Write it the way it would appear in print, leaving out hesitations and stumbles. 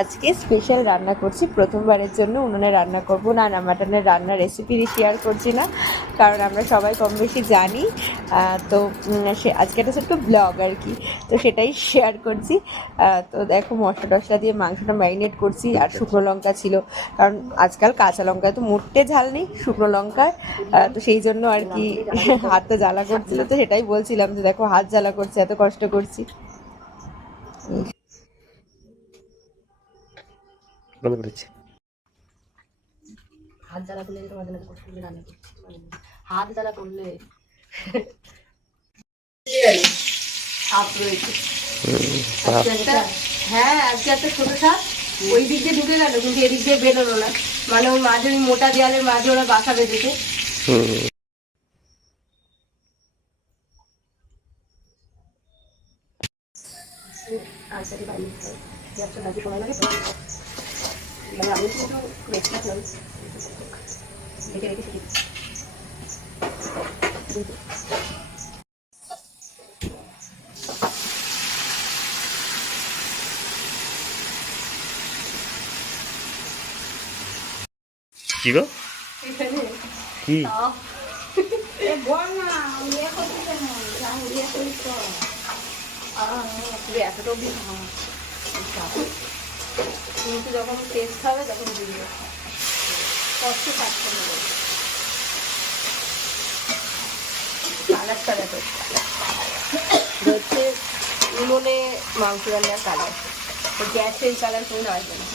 আজকে স্পেশাল রান্না করছি, প্রথমবারের জন্য উনুনে রান্না করব। না মাটনের রান্নার রেসিপি শেয়ার করছি না, কারণ আমরা সবাই কম বেশি জানি। তো সে আজকে একটা ছোট্ট ব্লগ আর কি, তো সেটাই শেয়ার করছি। তো দেখো মশলা টশলা দিয়ে মাংসটা ম্যারিনেট করছি, আর শুকনো লঙ্কা ছিল, কারণ আজকাল কাঁচা লঙ্কায় তো মোটে ঝাল নেই, শুকনো লঙ্কায়। তো সেই জন্য আর কি হাতটা জ্বালা করছিল, তো সেটাই বলছিলাম যে দেখো হাত জ্বালা করছে, এত কষ্ট করছি। হাত জ্বালা করলে তোমাদের কষ্ট করে রান্না করছি, হাত জ্বালা করলে হ্যাঁ আজকে একটা ছোট সাপ ওই দিক দিয়ে ঢুকে গেল, কিন্তু এদিক দিয়ে বেরোলো না। মানে ওই মাঝে ওই মোটা দেয়ালের মাঝে ওরা বাসা বেঁধেছে। আচ্ছা বাড়ি সময় লাগে তো, মানে আমি কিন্তু রেখেছিলাম রেখে রেখেছি। কি গো কি কিন্তু যখন টেস্ট হবে তখন বুঝবে কষ্ট পাচ্ছে না। কালারটা দেখো হচ্ছে উনুনে মাংস রান্নার কালার, গ্যাসের কালার কোনো আসবে না।